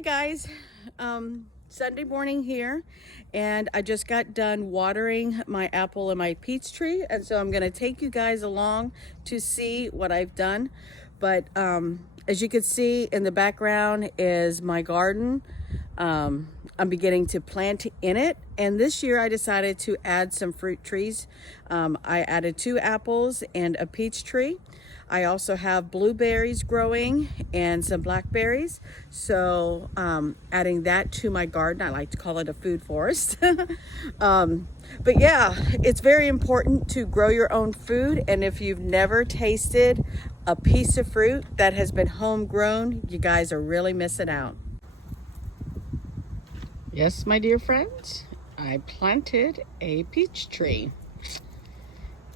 Hi guys, Sunday morning here, and I just got done watering my apple and my peach tree, and so I'm going to take you guys along to see what I've done. But as you can see in the background is my garden. I'm beginning to plant in it, and this year I decided to add some fruit trees. I added 2 apples and a peach tree. I also have blueberries growing and some blackberries. So adding that to my garden, I like to call it a food forest. But yeah, it's very important to grow your own food. And if you've never tasted a piece of fruit that has been homegrown, you guys are really missing out. Yes, my dear friends, I planted a peach tree.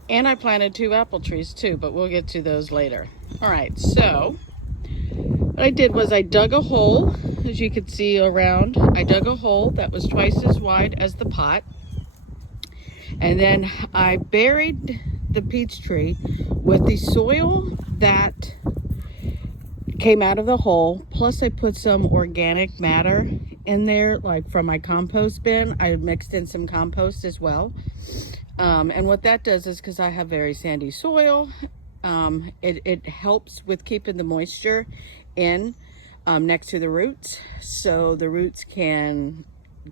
And I planted 2 apple trees too, but we'll get to those later. All right, so what I did was I dug a hole, as you can see around. I dug a hole that was twice as wide as the pot. And then I buried the peach tree with the soil that came out of the hole. Plus I put some organic matter in there, like from my compost bin. I mixed in some compost as well. And what that does is, because I have very sandy soil, it helps with keeping the moisture in next to the roots, so the roots can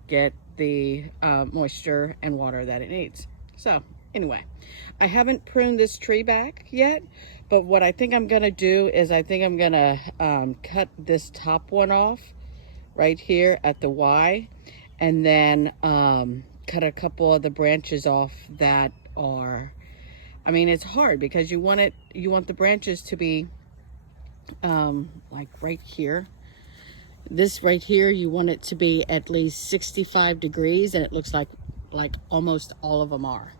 get the moisture and water that it needs. So anyway, I haven't pruned this tree back yet, but what I think I'm gonna do is I think I'm gonna cut this top one off right here at the Y, and then cut a couple of the branches off that are, I mean, it's hard because you want the branches to be like right here. This right here, you want it to be at least 65 degrees, and it looks like almost all of them are.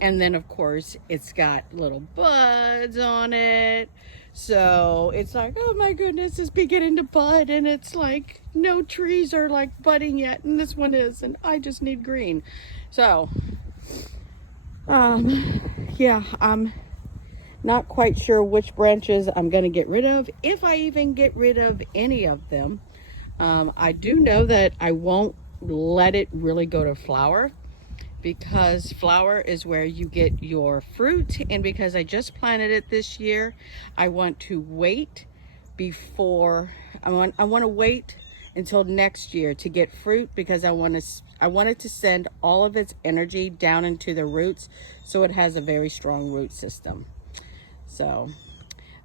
And then of course it's got little buds on it, so it's like, oh my goodness, it's beginning to bud, and it's like no trees are like budding yet, and this one is, and I just need green. So yeah, I'm not quite sure which branches I'm gonna get rid of, if I even get rid of any of them. I do know that I won't let it really go to flower, because flower is where you get your fruit, and because I just planted it this year, I want to wait before I want to wait until next year to get fruit, because I want it to send all of its energy down into the roots, so it has a very strong root system. So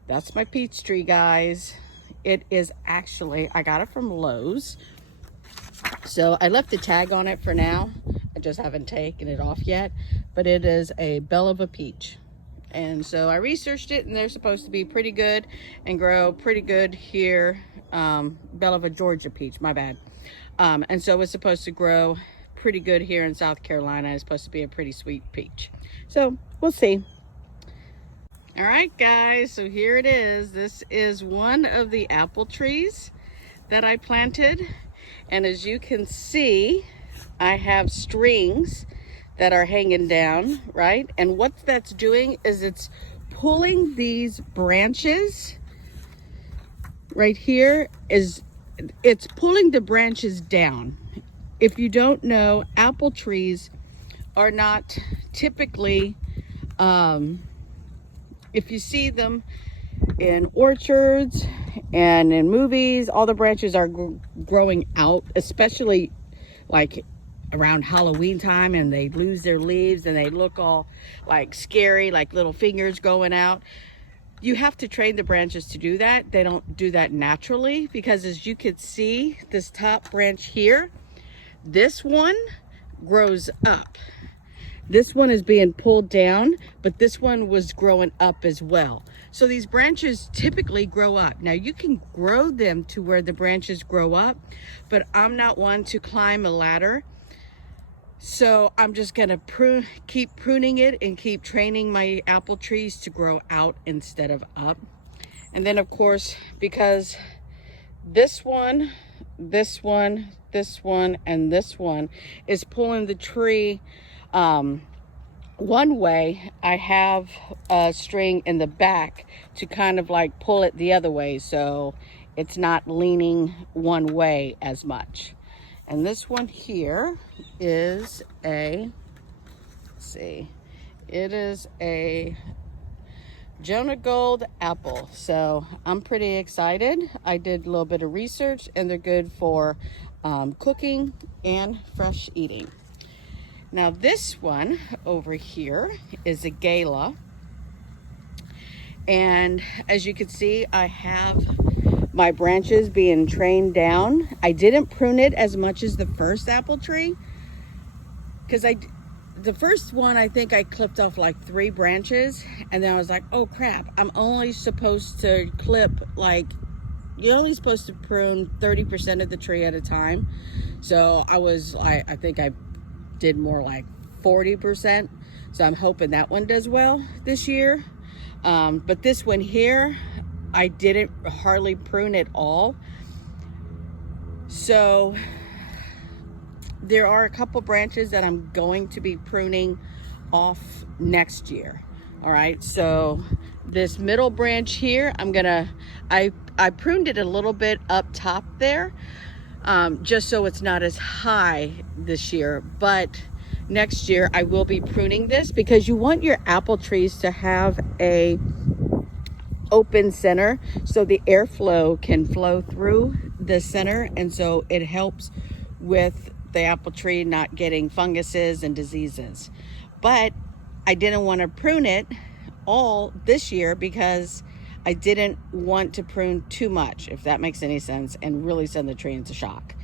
that's my peach tree, guys. It is actually, I got it from Lowe's, so I left the tag on it for now. I just haven't taken it off yet, but it is a bell of a peach. And so I researched it, and they're supposed to be pretty good and grow pretty good here. Bell of a Georgia peach, my bad. And so it's supposed to grow pretty good here in South Carolina. It's supposed to be a pretty sweet peach. So we'll see. All right, guys, so here it is. This is one of the apple trees that I planted. And as you can see, I have strings that are hanging down, right? And what that's doing is it's pulling these branches right here, it's pulling the branches down. If you don't know, apple trees are not typically, if you see them in orchards and in movies, all the branches are growing out, especially like around Halloween time, and they lose their leaves and they look all like scary, like little fingers going out. You have to train the branches to do that. They don't do that naturally, because as you can see, this top branch here, this one grows up. This one is being pulled down, but this one was growing up as well. So these branches typically grow up. Now you can grow them to where the branches grow up, but I'm not one to climb a ladder. So I'm just gonna keep pruning it and keep training my apple trees to grow out instead of up. And then of course, because this one, this one, this one, and this one is pulling the tree one way, I have a string in the back to kind of like pull it the other way, so it's not leaning one way as much. And this one here is a, let's see, it is a Jonah Gold apple. So I'm pretty excited. I did a little bit of research and they're good for cooking and fresh eating. Now this one over here is a gala. And as you can see, I have my branches being trained down. I didn't prune it as much as the first apple tree because the first one, I think I clipped off like 3 branches, and then I was like, oh crap, I'm only supposed to clip you're only supposed to prune 30% of the tree at a time. So I think I did more like 40%. So I'm hoping that one does well this year. But this one here, I didn't hardly prune at all. So there are a couple branches that I'm going to be pruning off next year. All right, so this middle branch here, I pruned it a little bit up top there, just so it's not as high this year. But next year I will be pruning this because you want your apple trees to have a open center so the airflow can flow through the center, and so it helps with the apple tree not getting funguses and diseases. But I didn't want to prune it all this year because I didn't want to prune too much, if that makes any sense, and really send the tree into shock.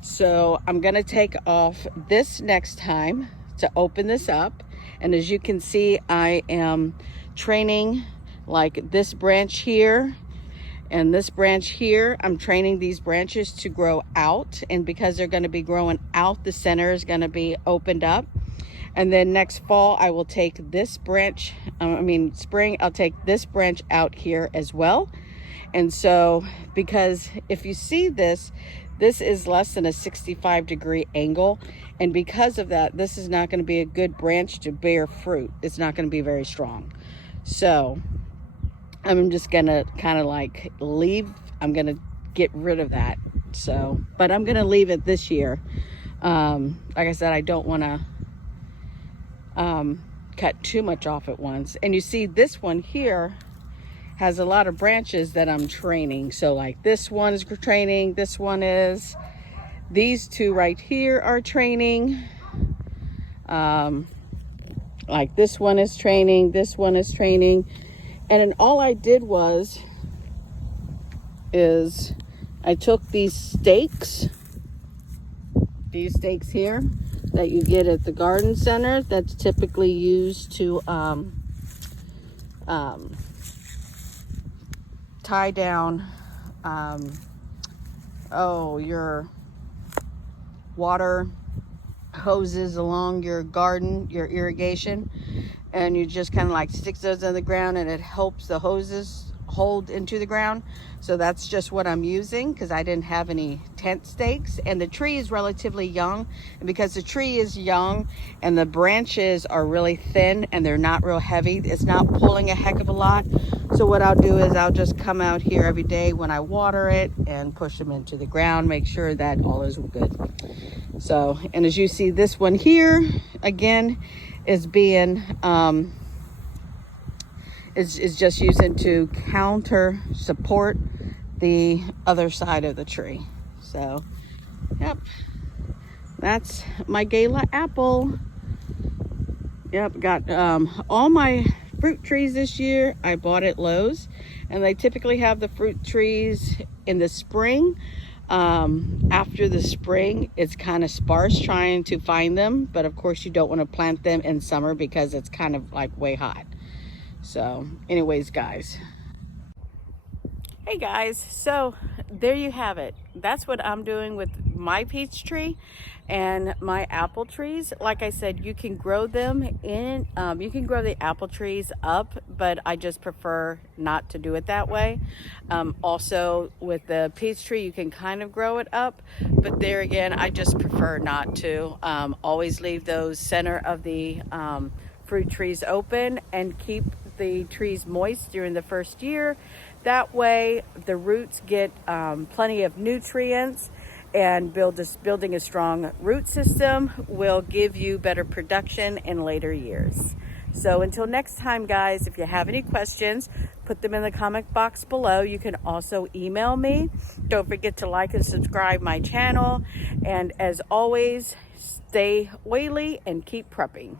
So I'm going to take off this next time to open this up. And as you can see, I am training like this branch here and this branch here. I'm training these branches to grow out, and because they're going to be growing out, the center is going to be opened up. And then next fall I will take this branch, spring, I'll take this branch out here as well. And so, because if you see this is less than a 65-degree angle, and because of that, this is not going to be a good branch to bear fruit. It's not going to be very strong. So I'm just going to kind of like leave, I'm going to get rid of that. So, but I'm going to leave it this year. Like I said, I don't want to cut too much off at once. And you see this one here has a lot of branches that I'm training. So like this one's training, this one is, these two right here are training. Like this one is training, this one is training. And then all I did is I took these stakes here that you get at the garden center, that's typically used to tie down your water hoses along your garden, your irrigation, and you just kind of like stick those in the ground, and it helps the hoses hold into the ground. So that's just what I'm using because I didn't have any tent stakes, and the tree is relatively young, and because the tree is young and the branches are really thin and they're not real heavy, it's not pulling a heck of a lot. So what I'll do is I'll just come out here every day when I water it and push them into the ground, make sure that all is good. So, and as you see, this one here again is being is just using to counter support the other side of the tree. So yep, that's my gala apple. Yep, got all my fruit trees this year I bought at Lowe's, and they typically have the fruit trees in the spring. After the spring, it's kind of sparse trying to find them, but of course you don't want to plant them in summer because it's kind of like way hot. So anyways, guys, hey guys, so there you have it. That's what I'm doing with my peach tree and my apple trees. Like I said, you can grow them in, you can grow the apple trees up, but I just prefer not to do it that way. Also with the peach tree, you can kind of grow it up, but there again, I just prefer not to. Always leave those center of the fruit trees open and keep the trees moist during the first year. That way the roots get plenty of nutrients, and building a strong root system will give you better production in later years. So until next time, guys, if you have any questions, put them in the comment box below. You can also email me. Don't forget to like and subscribe my channel. And as always, stay oily and keep prepping.